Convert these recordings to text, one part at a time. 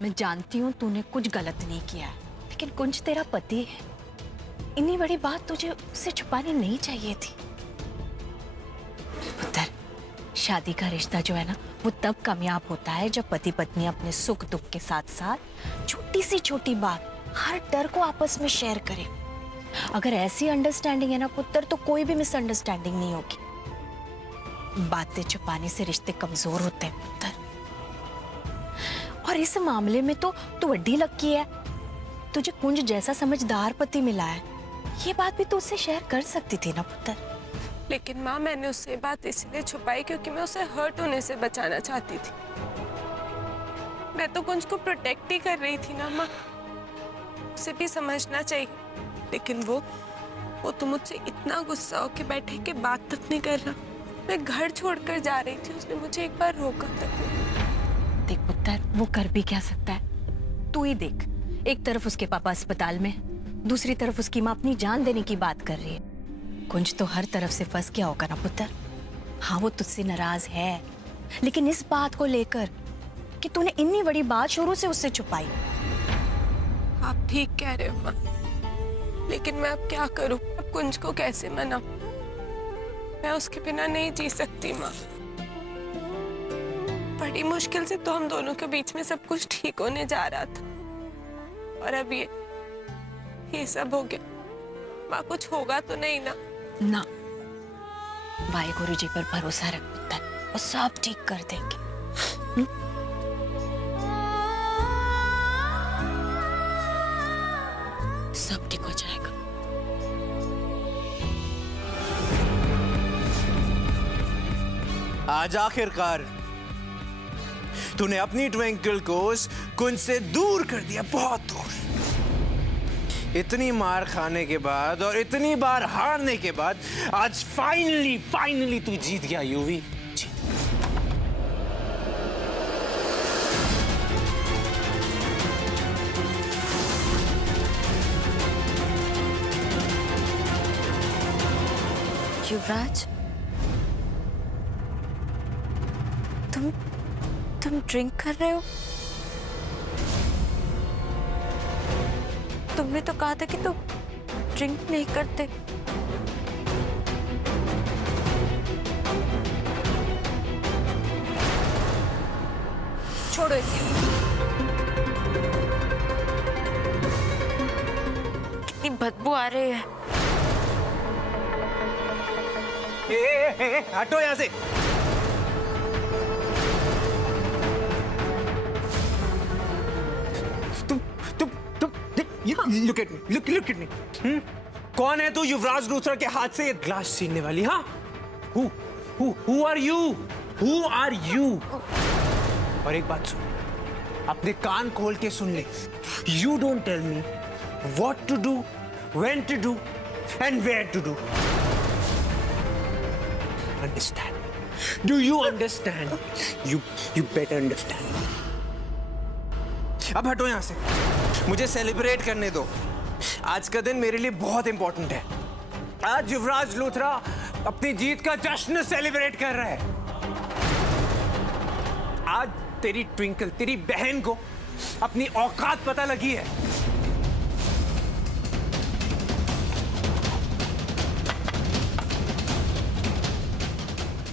मैं जानती हूँ तूने कुछ गलत नहीं किया है, लेकिन कुंज तेरा पति है। इतनी बड़ी बात तुझे उससे छुपानी नहीं चाहिए थी। पुत्र, शादी का रिश्ता जो है ना, वो तब कामयाब होता है जब पति पत्नी अपने सुख दुख के साथ साथ छोटी सी छोटी बात, हर डर को आपस में शेयर करे। अगर ऐसी अंडरस्टैंडिंग है ना पुत्र, तो कोई भी मिसअंडरस्टैंडिंग नहीं होगी। बातें छुपाने से रिश्ते कमजोर होते हैं पुत्र। और इस मामले में तो तू वड्डी लक्की है। तुझे कुंज जैसा समझदार पति मिला है, ये बात भी तू उससे शेयर कर सकती थी ना पुत्र। लेकिन माँ, मैंने उससे बात इसलिए छुपाई क्योंकि मैं उसे हर्ट होने से बचाना चाहती थी। मैं तो कुंज को प्रोटेक्ट ही कर रही थी ना माँ, उसे भी समझना चाहिए। लेकिन वो तो मुझसे इतना गुस्सा होके बैठे कि बात तक नहीं कर रहा। मैं घर छोड़कर जा रही थी, उसने मुझे एक बार रोका तक नहीं। देख पुत्र, वो कर भी क्या सकता है, तू ही देख। एक तरफ उसके पापा अस्पताल में, दूसरी तरफ उसकी माँ अपनी जान देने की बात कर रही है। कुंज तो हर तरफ से फंस गया होगा ना पुत्र। हाँ, वो तुझसे नाराज है, लेकिन इस बात को लेकर कि तूने इतनी बड़ी बात शुरू से उससे छुपाई। आप ठीक कह रहे हो माँ, लेकिन मैं अब क्या करूं? अब कुंज को कैसे मनाऊं? मैं उसके बिना नहीं जी सकती माँ। बड़ी मुश्किल से तो हम दोनों के बीच में सब कुछ ठीक होने जा रहा था, और अब ये सब हो गया। माँ, कुछ होगा तो नहीं ना? ना, वाहेगुरु जी पर भरोसा रख पुत्र, वो सब ठीक कर देंगे। सब ठीक हो जाएगा। आज आखिरकार तूने अपनी ट्विंकल को उस कुंज से दूर कर दिया, बहुत दूर। इतनी मार खाने के बाद और इतनी बार हारने के बाद आज फाइनली तू जीत गया यूवी। युवराज, तुम ड्रिंक कर रहे हो? तुमने तो कहा था कि तुम ड्रिंक नहीं करते। छोड़ो इसे। कितनी बदबू आ रही है। हटो यहां से। Look at me. कौन है तू? युवराज लूथरा के हाथ से ये ग्लास छीनने वाली? हाँ? Who are you? Who are you? और एक बात सुन, अपने कान खोल के सुन ले। You don't tell me what to do, when to do, and where to do. Understand? Do you understand? You better understand. अब हटो यहां से, मुझे सेलिब्रेट करने दो। आज का दिन मेरे लिए बहुत इंपॉर्टेंट है। आज युवराज लूथरा अपनी जीत का जश्न सेलिब्रेट कर रहा है। आज तेरी ट्विंकल, तेरी बहन को अपनी औकात पता लगी है।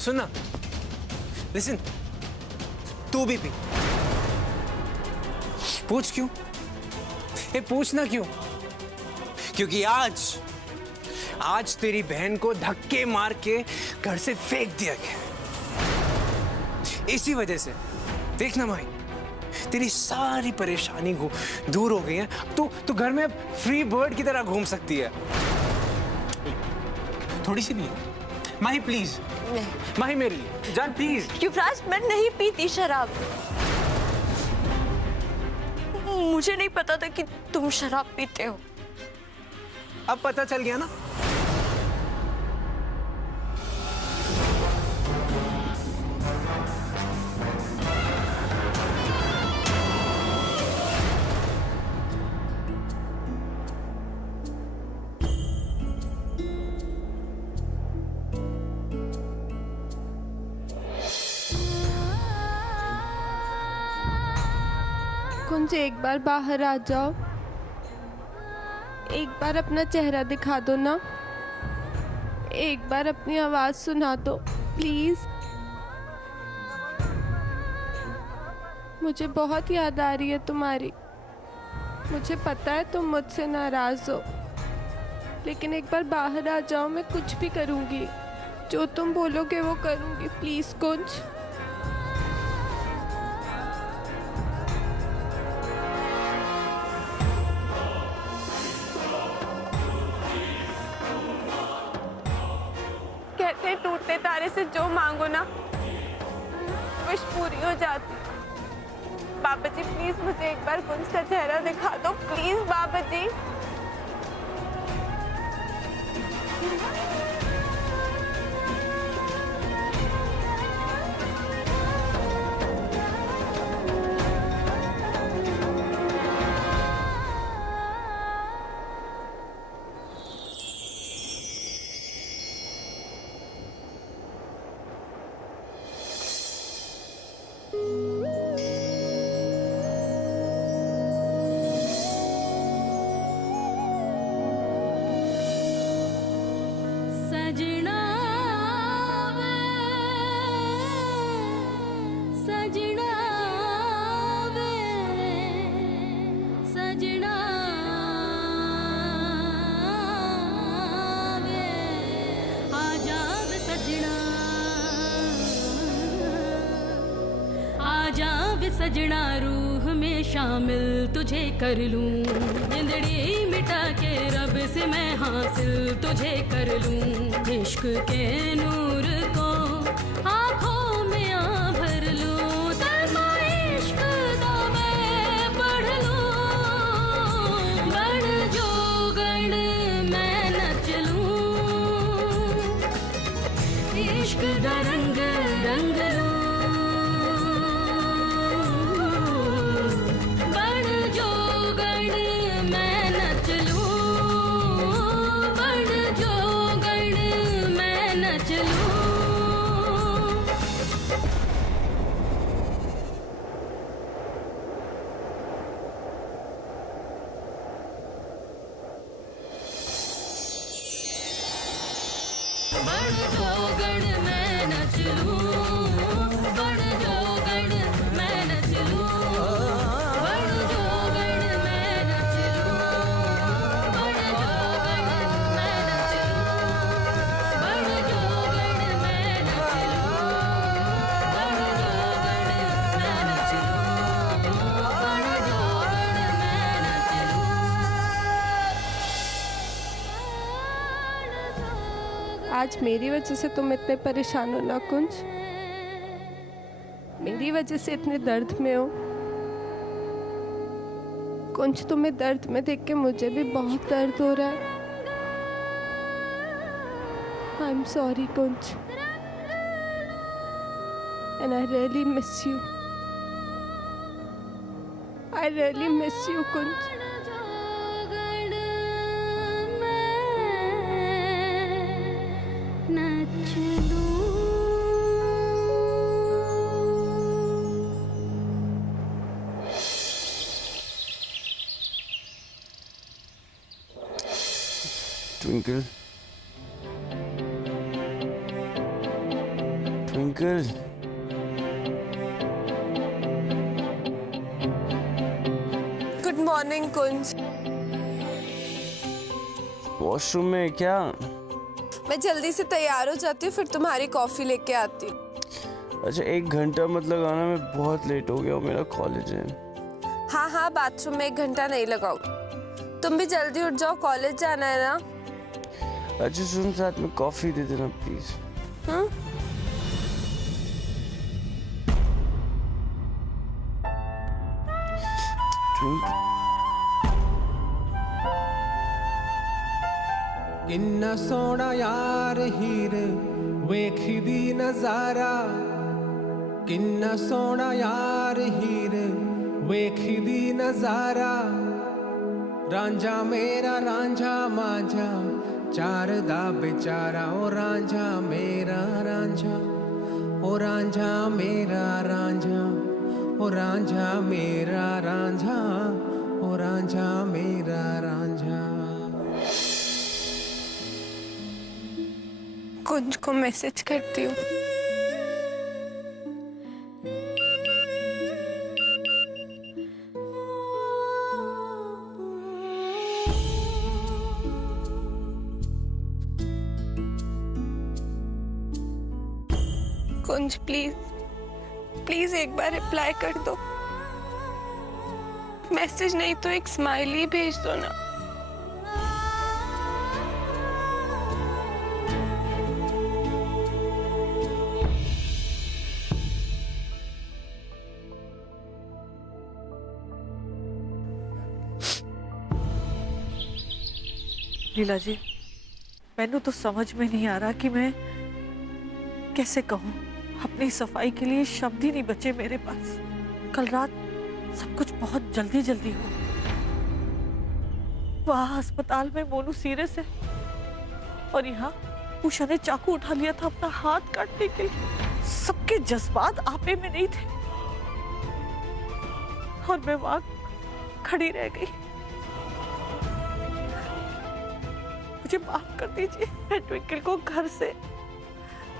सुनना, लिसन, तू भी पी। पूछ क्यों? ये पूछना क्यों? क्योंकि आज तेरी बहन को धक्के मार के घर से फेंक दिया गया। इसी वजह से देखना माई, तेरी सारी परेशानी दूर हो गई है। तू घर में फ्री बर्ड की तरह घूम सकती है। थोड़ी सी भी माही, प्लीज। माही मेरे लिए जान, प्लीज। युवराज, मैं नहीं पीती शराब। मुझे नहीं पता था कि तुम शराब पीते हो। अब पता चल गया ना? कुंज, कुंज एक बार बाहर आ जाओ, एक बार अपना चेहरा दिखा दो ना, एक बार अपनी आवाज सुना दो प्लीज। मुझे बहुत याद आ रही है तुम्हारी। मुझे पता है तुम मुझसे नाराज हो, लेकिन एक बार बाहर आ जाओ, मैं कुछ भी करूंगी, जो तुम बोलोगे वो करूंगी, प्लीज कुंज। कहते हैं टूटते तारे से जो मांगो ना विश पूरी हो जाती। बाबा जी प्लीज मुझे एक बार कुंज का चेहरा दिखा दो, प्लीज बाबा जी। सजना वे सजना वे सजना वे आजा वे सजना आजा वे सजना रूह में शामिल तुझे कर लूं, जिंदड़ी मिटा के रब से मैं हासिल तुझे कर लूं, इश्क के नूर को आँखों में आ भर लूं, तन्हा इश्क दा मैं पढ़ लूं, बन जो गण मैं नच लूं, इश्क दा रंग रंग लूं, बन जो गण मैं नच लूं, बन जो गण मैं नच लूं। बन जो गण मैं नच लूं, बन जो गण मैं नच लूं, बन जो गण मैं नच लूं, बन जो गण मैं नच लूं, बन जो गण मैं नच लूं, बन जो गण मैं नच लूं, बन जो गण मैं नच लूं। आज मेरी वजह से तुम इतने परेशान हो ना कुंज, मेरी वजह से इतने दर्द में हो। कुंज तुम्हें दर्द में देख के मुझे भी बहुत दर्द हो रहा है। I am sorry Kunj, and I really miss you. I really miss you Kunj. नच लूं। Twinkle, Twinkle. Good morning Kunj. Washroom में क्या? मैं जल्दी से तैयार हो जाती हूँ, फिर तुम्हारी कॉफी लेके आती हूँ। अच्छा 1 घंटा मत लगाना, मैं बहुत लेट हो गया हूँ, मेरा कॉलेज है। हाँ हाँ, बाथरूम में 1 घंटा नहीं लगाऊँ। तुम भी जल्दी उठ जाओ, कॉलेज जाना है ना। अच्छा सुन, साथ में कॉफी दे देना प्लीज। हाँ? Twinkle. किन्ना सोना यार हीर वेखदी नजारा, किन्ना सोना यार हीर वेखदी नजारा, रांझा मेरा रांझा मांझा चार दा बेचारा, ओ रांझा मेरा रांझा, ओ रांझा मेरा रांझा, ओ रांझा मेरा रांझा, ओ रांझा मेरा रांझा। कुंज को मैसेज करती हूँ। कुंज प्लीज प्लीज एक बार रिप्लाई कर दो। मैसेज नहीं तो एक स्माइली भेज दो ना। लीला जी, मैनू तो समझ में नहीं आ रहा कि मैं कैसे कहूँ। अपनी सफाई के लिए शब्द ही नहीं बचे मेरे पास। कल रात सब कुछ बहुत जल्दी जल्दी हुआ। वहाँ अस्पताल में मोनू सीरियस है और यहाँ उषा ने चाकू उठा लिया था अपना हाथ काटने के लिए। सबके जज्बात आपे में नहीं थे और मैं वहां खड़ी रह गई। मुझे माफ कर दीजिए, मैं ट्विंकल को घर से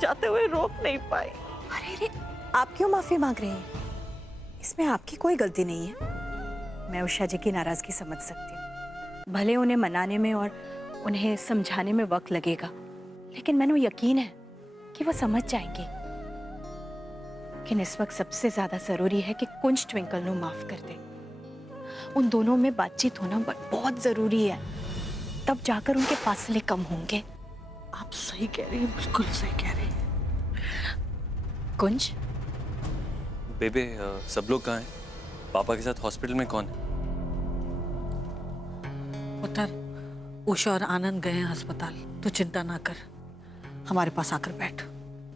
जाते हुए रोक नहीं पाई। अरे अरे, आप क्यों माफी मांग रहे हैं? इसमें आपकी कोई गलती नहीं है। मैं उषा जी की नाराजगी समझ सकती हूँ। भले उन्हें मनाने में और उन्हें समझाने में वक्त लगेगा, लेकिन मैंने यकीन है कि वो समझ जाएंगे। लेकिन इस वक्त सबसे ज्यादा जरूरी है कि कुंज ट्विंकल को माफ कर दे। उन दोनों में बातचीत होना बहुत जरूरी है, तब जाकर उनके फासले कम होंगे। आप सही कह रही हैं, बिल्कुल सही कह रही हैं। कुंज, बेबे सब लोग कहाँ हैं? पापा के साथ हॉस्पिटल में कौन है? पुत्र, उषा और आनंद गए हैं अस्पताल। तू चिंता ना कर, हमारे पास आकर बैठ।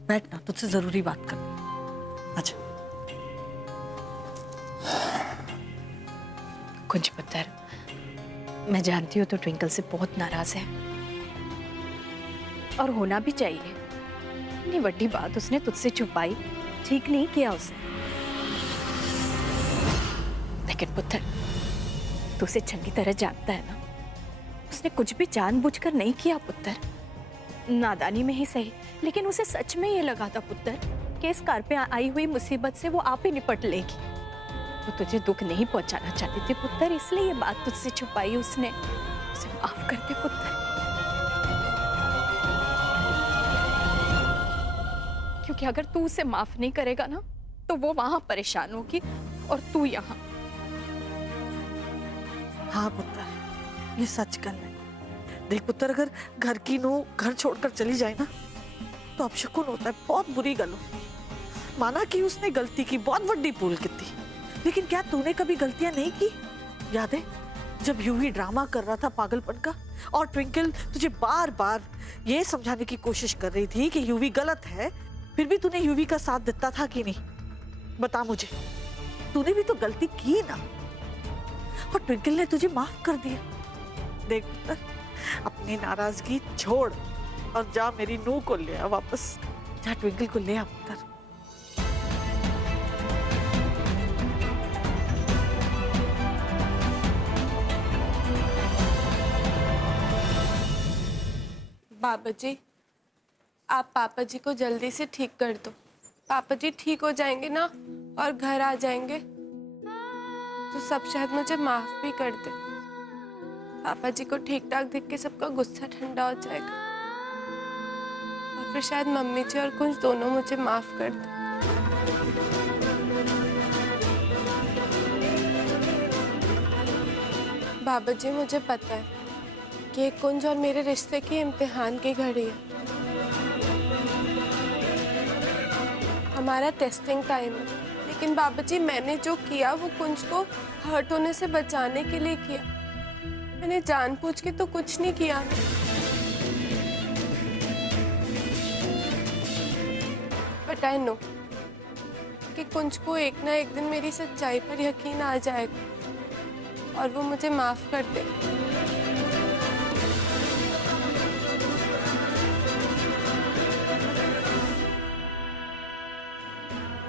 बैठ ना, तुझसे जरूरी बात करनी। अच्छा। कुंज पुत्र, मैं जानती हूँ तो ट्विंकल से बहुत नाराज है और होना भी चाहिए। इतनी बड़ी बात उसने तुझसे छुपाई, ठीक नहीं किया उसने। लेकिन पुत्र, तू उसे चंगी तरह जानता है ना, उसने कुछ भी जानबूझकर नहीं किया पुत्र। नादानी में ही सही, लेकिन उसे सच में ये लगा था पुत्र कि इस कार पे आई हुई मुसीबत से वो आप ही निपट लेगी। वो तुझे दुख नहीं पहुंचाना चाहती थी पुत्र, इसलिए ये बात तुझसे छुपाई उसने। उसे माफ कर दे पुत्र, क्योंकि अगर तू उसे माफ नहीं करेगा ना तो वो वहां परेशान होगी और तू यहाँ। हाँ पुत्र, ये सच कर ले। देख पुत्र, अगर घर की नूह घर छोड़कर चली जाए ना तो अपशकुन होता है, बहुत बुरी गल हो। माना कि उसने गलती की, बहुत बड़ी भूल की थी, लेकिन क्या तूने कभी गलतियां नहीं की? याद है जब यूवी ड्रामा कर रहा था पागलपन का और ट्विंकल तुझे बार बार ये समझाने की कोशिश कर रही थी कि यूवी गलत है, फिर भी तूने यूवी का साथ देता था कि नहीं? बता मुझे, तूने भी तो गलती की ना, और ट्विंकल ने तुझे माफ कर दिया। देख पुत्र, अपनी नाराजगी छोड़ और जा मेरी नूह को ले आ वापस। जा ट्विंकल को ले आ पुत्र। बाबा जी, आप पापा जी को जल्दी से ठीक कर दो। पापा जी ठीक हो जाएंगे ना और घर आ जाएंगे तो सब शायद मुझे माफ भी कर दे। पापा जी को ठीक ठाक देख के सबका गुस्सा ठंडा हो जाएगा और फिर शायद मम्मी जी और कुछ दोनों मुझे माफ कर दे। बाबा जी, मुझे पता है कि कुंज और मेरे रिश्ते की इम्तिहान की घड़ी है। हमारा टेस्टिंग टाइम है, लेकिन बाबा जी मैंने जो किया वो कुंज को हर्ट होने से बचाने के लिए किया। मैंने जानबूझ के तो कुछ नहीं किया। बट आई नो कि कुंज को एक ना एक दिन मेरी सच्चाई पर यकीन आ जाएगा और वो मुझे माफ कर दे।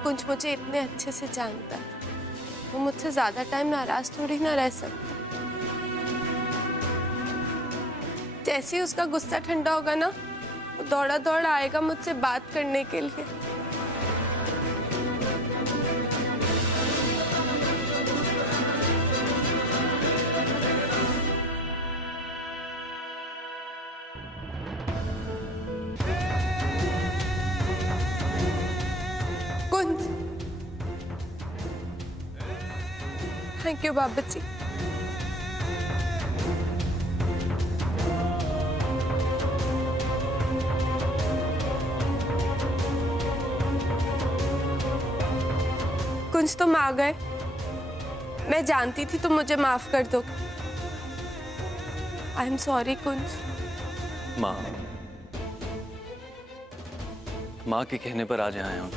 कुंज मुझे इतने अच्छे से जानता है वो मुझसे ज्यादा टाइम नाराज थोड़ी ना रह सकता। जैसे ही उसका गुस्सा ठंडा होगा ना, वो दौड़ा दौड़ा आएगा मुझसे बात करने के लिए। कुंज, थैंक यू बाबा जी। कुंज, तुम आ गए। मैं जानती थी तुम मुझे माफ कर दो। आई एम सॉरी कुंज। माँ, माँ के कहने पर आज आया हूँ।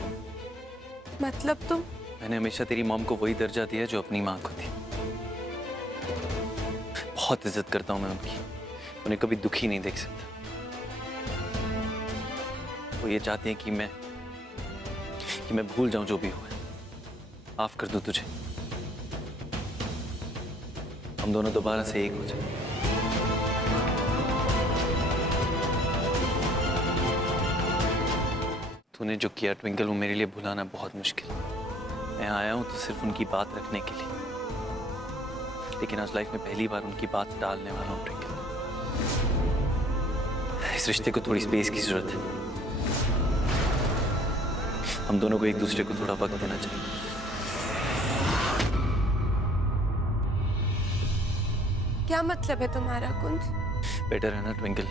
मतलब तुम? मैंने हमेशा तेरी मॉम को वही दर्जा दिया जो अपनी माँ को थी। बहुत इज्जत करता हूँ मैं उनकी, उन्हें कभी दुखी नहीं देख सकता। वो ये चाहती हैं कि मैं भूल जाऊं जो भी हुआ है, माफ कर दूं तुझे, हम दोनों दोबारा से एक हो जाए। तूने जो किया ट्विंकल, वो मेरे लिए भुलाना बहुत मुश्किल है। मैं आया हूं तो सिर्फ उनकी बात रखने के लिए, लेकिन आज लाइफ में पहली बार उनकी बात टालने वाला हूं ट्विंकल। इस रिश्ते को थोड़ी स्पेस की जरूरत है। हम दोनों को एक दूसरे को थोड़ा वक्त देना चाहिए। क्या मतलब है तुम्हारा कुंज? बेटर है ना ट्विंकल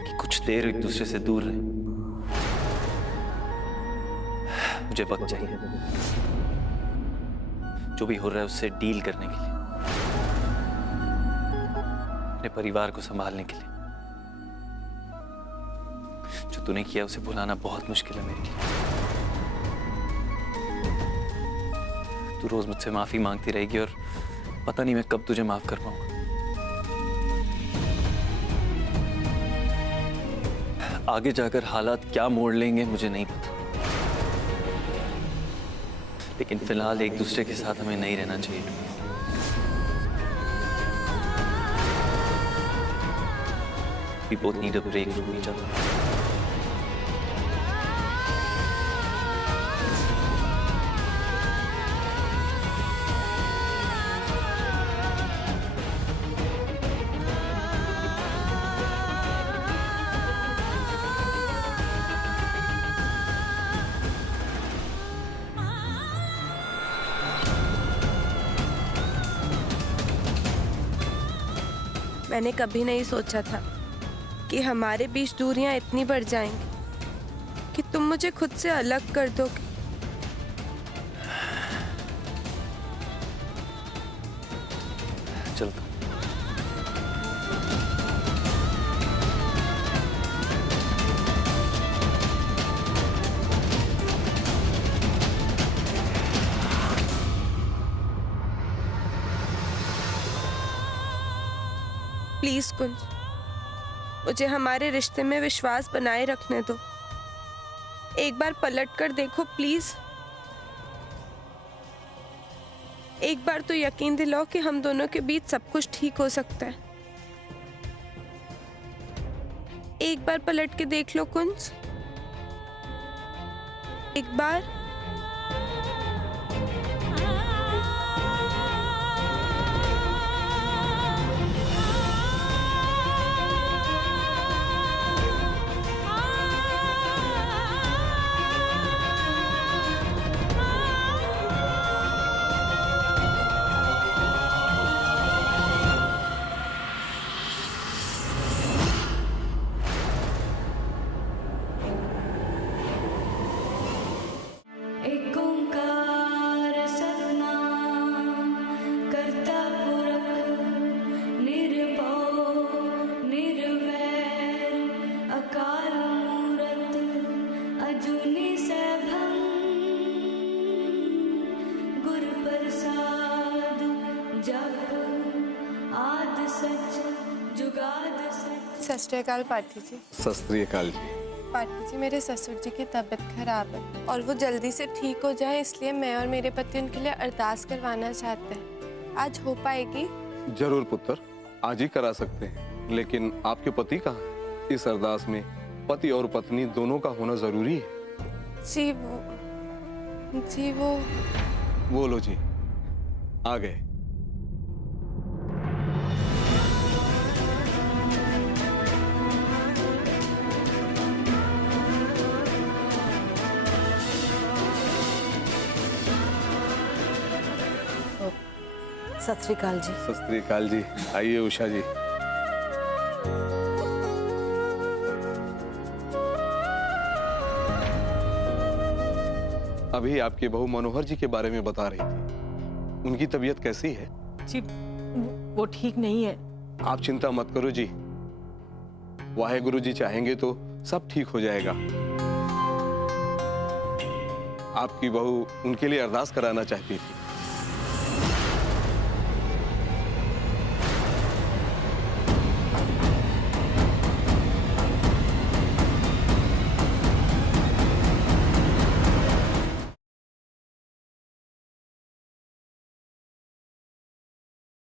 कि कुछ देर एक दूसरे से दूर रहे। मुझे वक्त चाहिए जो भी हो रहा है उससे डील करने के लिए, अपने परिवार को संभालने के लिए। जो तूने किया उसे भुलाना बहुत मुश्किल है मेरे लिए। तू रोज मुझसे माफी मांगती रहेगी और पता नहीं मैं कब तुझे माफ कर पाऊंगा। आगे जाकर हालात क्या मोड़ लेंगे मुझे नहीं पता, लेकिन फिलहाल एक दूसरे के साथ हमें नहीं रहना चाहिए। We both need a break from each other. मैंने कभी नहीं सोचा था कि हमारे बीच दूरियां इतनी बढ़ जाएंगी कि तुम मुझे खुद से अलग कर दोगे। चल प्लीज कुंज, मुझे हमारे रिश्ते में विश्वास बनाए रखने दो। एक बार पलट कर देखो प्लीज। एक बार तो यकीन दिलाओ कि हम दोनों के बीच सब कुछ ठीक हो सकता है। एक बार पलट के देख लो कुंज, एक बार। एक ओंकार सतनाम करता पुरख निर्भव निर्वैर अकाल मूरत अजूनी सैभं गुर प्रसाद जप आद सच जुगाद सच। सत श्री अकाल पाठी जी। सत श्री अकाल जी। पार्टी जी, मेरे ससुर जी की तबीयत खराब है और वो जल्दी से ठीक हो जाए, इसलिए मैं और मेरे पति उनके लिए अरदास करवाना चाहते हैं। आज हो पाएगी? जरूर पुत्र, आज ही करा सकते हैं, लेकिन आपके पति कहाँ हैं? इस अरदास में पति और पत्नी दोनों का होना जरूरी है। जी वो बोलो जी, आ गए। सत श्री अकाल जी। सत श्री अकाल जी। आइए उषा जी। अभी आपकी बहू मनोहर जी के बारे में बता रही थी, उनकी तबीयत कैसी है? जी वो ठीक नहीं है। आप चिंता मत करो जी, वाहेगुरु जी चाहेंगे तो सब ठीक हो जाएगा। आपकी बहू उनके लिए अरदास कराना चाहती थी।